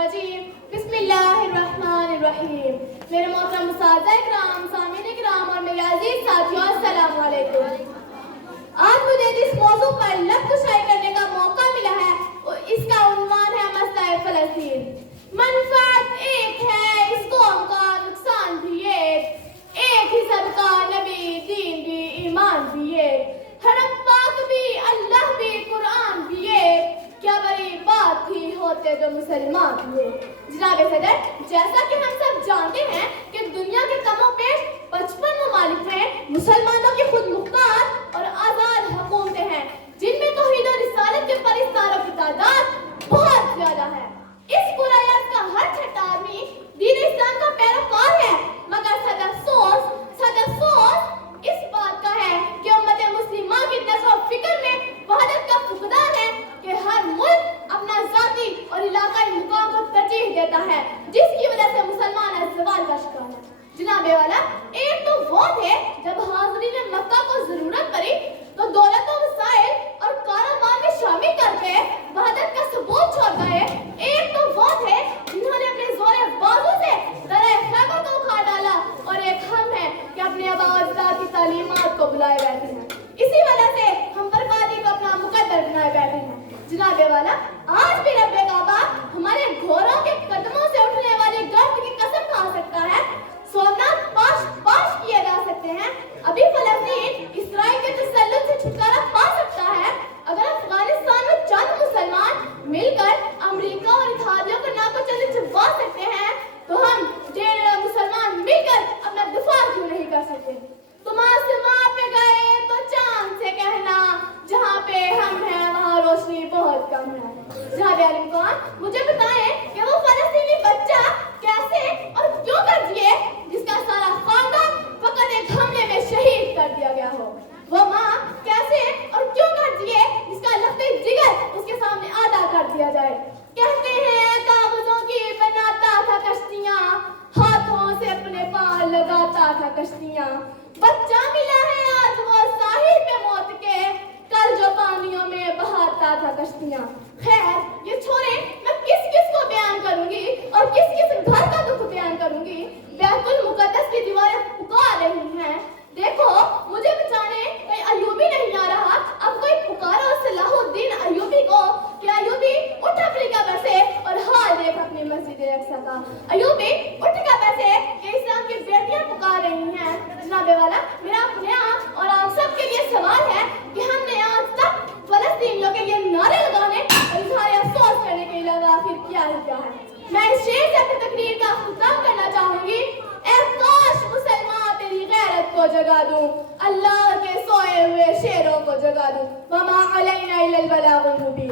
الرجیم بسم اللہ الرحمن الرحیم. میرے محترم اساتذہ اکرام، سامعین اکرام اور میرے عزیز ساتھیوں، السلام علیکم. آج مجھے جس موضوع پر لفظ کشائی کرنے کا موقع ملا ہے اس کا عنوان ہے مسئلہ فلسطین. منفعت ایک ہے، اس قوم کا نقصان بھی ایک ہی صدقہ، نبی دین بھی ایمان بھی ایک، حرم پاک بھی اللہ بھی قرآن بھی ایک، کیا بڑی بات تھی ہوتے جو مسلمان ہوئے. جناب صدر، جیسا کہ ہم سب جانتے ہیں کہ دنیا کے کم و بیش 55 ممالک میں مسلمانوں کی خود مختار اور آزاد حکومتیں ہیں، جن میں توحید و رسالت کے پرستاروں کی تعداد بہت زیادہ ہے. اس پورایات کا ہر چھٹا آدمی دین اسلام کا پیروکار ہے، مگر صد افسوس اس بات کا ہے کہ امت مسلمہ کی نظر و فکر میں وحدت کا فقدان ہے کہ ہر ملک اپنا ذاتی اور علاقائی مقام کو ترجیح دیتا ہے، جس کی وجہ سے مسلمان زوال کا شکار ہے. جناب والا، ایک تو وہ تھے جب حاضرین مکہ کو ضرورت پڑی تو دولت و وسائل اور کاروبار میں شامل کر کے وحدت کا ثبوت چھوڑ گئے. ایک تو وہ تھے جنہوں نے اپنے زور بازو سے درہ خیبر کو اکھاڑ ڈالا، اور ایک ہم ہیں کہ اپنے آباء و اجداد کی تعلیمات کو بلائے بیٹھے ہیں. اسی وجہ سے ہم بربادی کو اپنا مقدر بنائے بیٹھے ہیں. جناب والا، آج بھی رب کعبہ ہمارے گھوڑوں کے قدموں سے اٹھنے والی گرد کی قسم کھا سکتا ہے، سومنات پاش کیے جا سکتے ہیں، ابھی فلسطین اسرائیل کے تسلط سے چھٹکارا پا سکتا ہے. اگر افغانستان میں چند مسلمان مل کر امریکہ اور اتحادیوں کو ناکو چلے چبا سکتے ہیں تو ہم 1.5 مسلمان مل کر اپنا دفاع کیوں نہیں کر سکتے؟ تم آسماں پہ گئے تو چاند سے کہنا، جہاں پہ ہم ہیں وہاں روشنی بہت کم ہے. جناب عالم خان، مجھے بتائیں کہ وہ فلسطینی بچہ کیسے اور کیوں کر دیے جس کا سارا خاندان فقط ایک حملے میں شہید کر دیا گیا ہو؟ وہ ماں کیسے اور کیوں کر دیے جس کا لخت جگر اس کے سامنے آدھا کر دیا جائے؟ کہتے ہیں کاغذوں کی بناتا تھا کشتیاں، ہاتھوں سے اپنے پار لگاتا تھا کشتیاں. بچہ ملا ہے آج وہ ساحل پہ موت کے، کل جو پانیوں میں بہاتا تھا کشتیاں. خیر یہ چھوڑے، میں کس کس کو بیان کروں گی اور کس کس گھر کا دکھ بیان کروں گی؟ بیت المقدس کی دیواریں پکار رہی ہیں، دیکھو مجھے بچانے کوئی ایوبی نہیں آ رہا. اب کوئی پکارو صلاح الدین ایوبی کو کہ ایوبی اٹھ اپنی قبر سے اور حال دیکھ اپنی مسجد اقصی کا. ایوبی اٹھ قبر سے کہ اسلام کی بیٹیاں پکار رہی ہیں. جناب والا، میرا اپنے آپ اور آپ سب کے لیے سوال ہے کہ ہم نے آج تک فلسطینیوں کے لیے نعرے لگانے اور اظہار افسوس کرنے کے علاوہ آخر کیا ہے؟ میں اس شعر سے اپنی تقریر کا اختتام کرنا چاہوں گی. اے کاش مسلمان تیری غیرت کو جگا دوں، اللہ کے سوئے ہوئے شیروں کو جگا دوں. وما علینا الا البلاغ المبین.